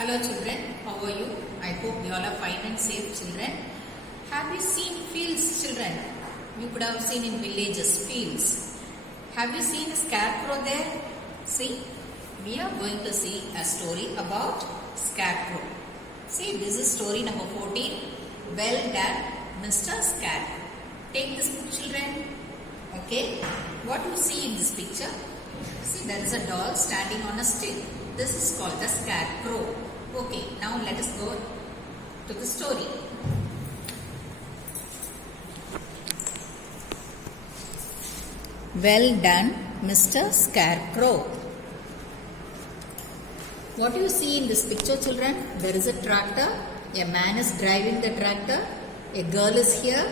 Hello children, how are you? I hope you all are fine and safe children. Have you seen fields children? You could have seen in villages, fields. Have you seen a scarecrow there? See, we are going to see a story about scarecrow. See, this is story number 14. Well done, Mr. Scarecrow. Take this book children. Okay, what you see in this picture? See, there is a doll standing on a stick. This is called the scarecrow. Okay, now let us go to the story. Well done, Mr. Scarecrow. What do you see in this picture, children? There is a tractor. A man is driving the tractor. A girl is here.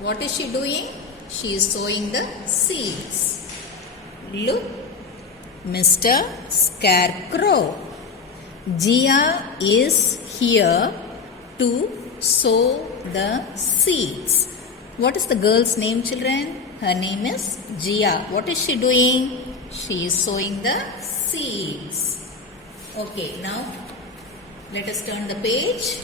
What is she doing? She is sowing the seeds. Look, Mr. Scarecrow. Gia is here to sow the seeds. What is the girl's name, children? Her name is Gia. What is she doing? She is sowing the seeds. Okay, now let us turn the page.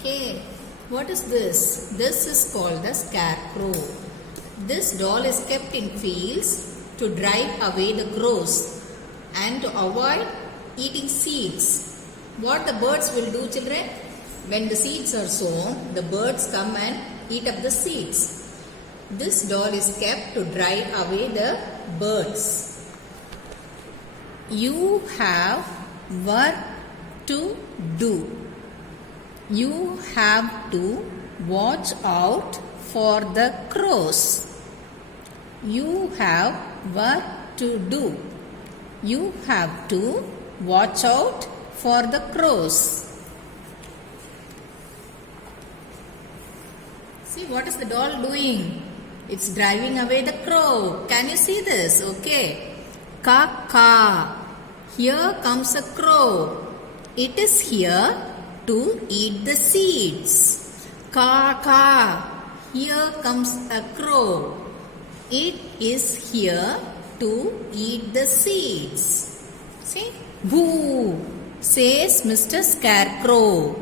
Okay, what is this? This is called the scarecrow. This doll is kept in fields to drive away the crows and to avoid eating seeds. What the birds will do, children? When the seeds are sown, the birds come and eat up the seeds. This doll is kept to drive away the birds. You have work to do. You have to watch out for the crows. You have work to do. You have to watch out for the crows. See, what is the doll doing? It's driving away the crow. Can you see this? Okay. Ka. Here comes a crow. It is here to eat the seeds. Ka. Here comes a crow. It is here to eat the seeds. See? Boo, says Mr. Scarecrow.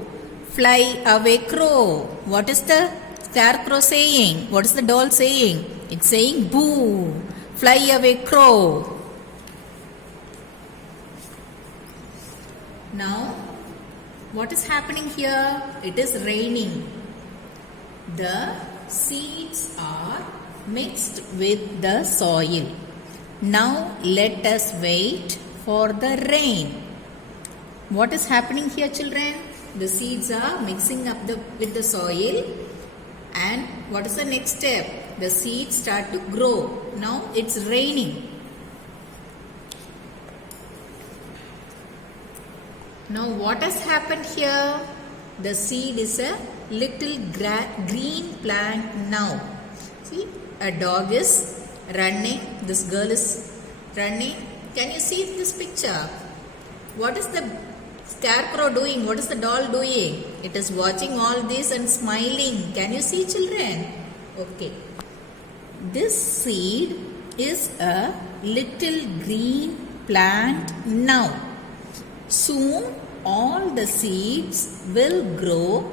Fly away, crow. What is the scarecrow saying? What is the doll saying? It's saying boo, fly away, crow. Now, what is happening here? It is raining. The seeds are mixed with the soil. Now, let us wait for the rain. What is happening here, children? The seeds are mixing up with the soil, and what is the next step? The seeds start to grow. Now it's raining. Now what has happened here? The seed is a little green plant now. See, a dog is running. This girl is running. Can you see this picture? What is the scarecrow doing? What is the doll doing? It is watching all this and smiling. Can you see, children? Okay. This seed is a little green plant now. Soon all the seeds will grow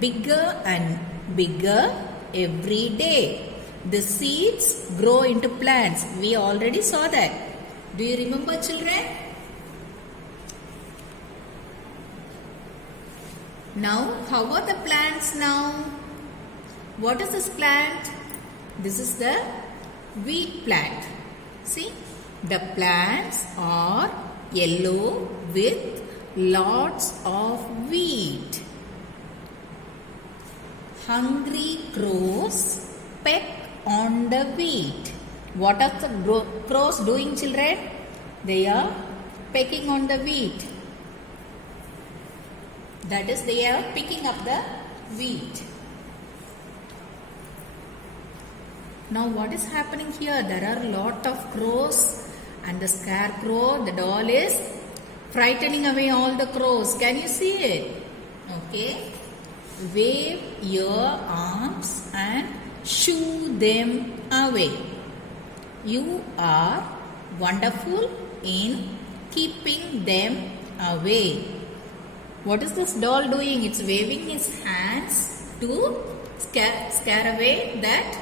bigger and bigger every day. The seeds grow into plants. We already saw that. Do you remember, children? Now, how are the plants now? What is this plant? This is the wheat plant. See, the plants are yellow with lots of wheat. Hungry crows peck on the wheat. What are the crows doing, children? They are pecking on the wheat. That is, they are picking up the wheat. Now what is happening here? There are a lot of crows and the scarecrow, the doll is frightening away all the crows. Can you see it? Okay. Wave your arms and shoo them away. You are wonderful in keeping them away. What is this doll doing? It's waving its hands to scare away that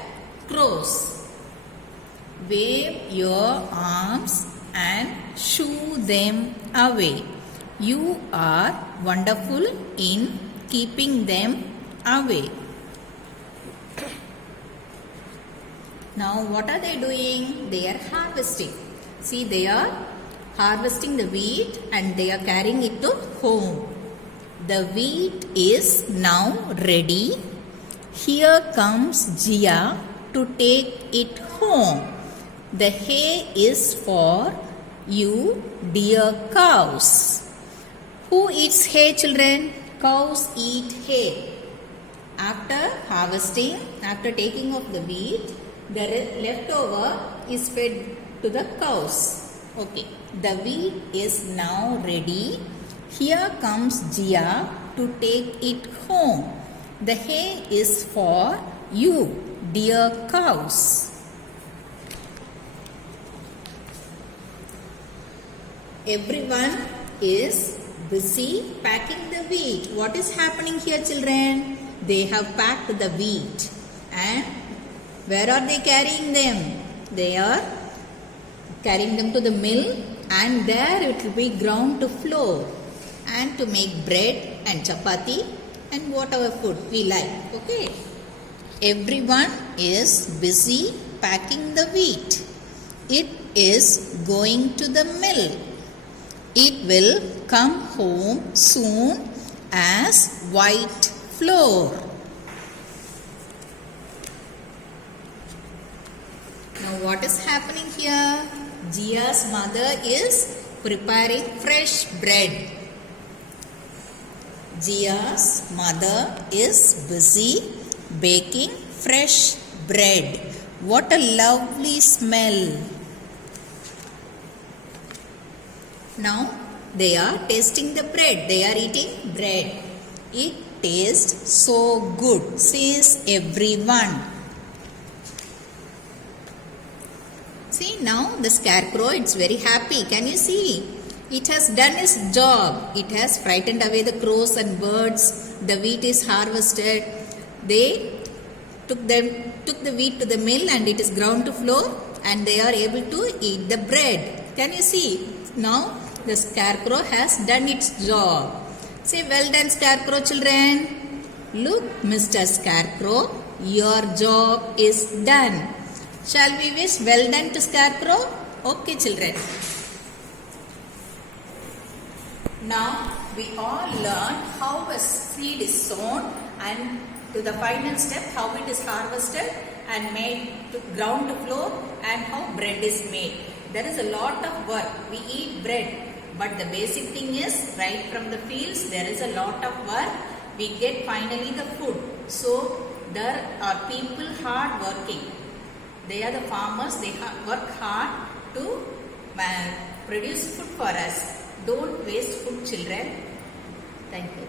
crows. Wave your arms and shoo them away. You are wonderful in keeping them away. Now what are they doing? They are harvesting. See, they are harvesting the wheat and they are carrying it to home. The wheat is now ready. Here comes Jia to take it home. The hay is for you, dear cows. Who eats hay, children? Cows eat hay. After harvesting, after taking off the wheat, the leftover is fed to the cows. Okay, the wheat is now ready. Here comes Jia to take it home. The hay is for you, dear cows. Everyone is busy packing the wheat. What is happening here, children? They have packed the wheat. And where are they carrying them? They are carrying them to the mill, and there it will be ground to flour and to make bread and chapati and whatever food we like. Okay. Everyone is busy packing the wheat. It is going to the mill. It will come home soon as white flour. Now what is happening here? Jia's mother is preparing fresh bread. Jia's mother is busy baking fresh bread. What a lovely smell. Now they are tasting the bread. They are eating bread. It tastes so good, says everyone. See, now the scarecrow, it's very happy. Can you see? It has done its job. It has frightened away the crows and birds. The wheat is harvested. They took the wheat to the mill and it is ground to flour and they are able to eat the bread. Can you see? Now the scarecrow has done its job. Say, well done, scarecrow, children. Look, Mr. Scarecrow, your job is done. Shall we wish well done to scarecrow? Okay, children. Now we all learn how a seed is sown and to the final step how it is harvested and made to ground to flour and how bread is made. There is a lot of work. We eat bread, but the basic thing is right from the fields there is a lot of work. We get finally the food. So there are people hard working. They are the farmers. They work hard to produce food for us. Don't waste food, children. Thank you.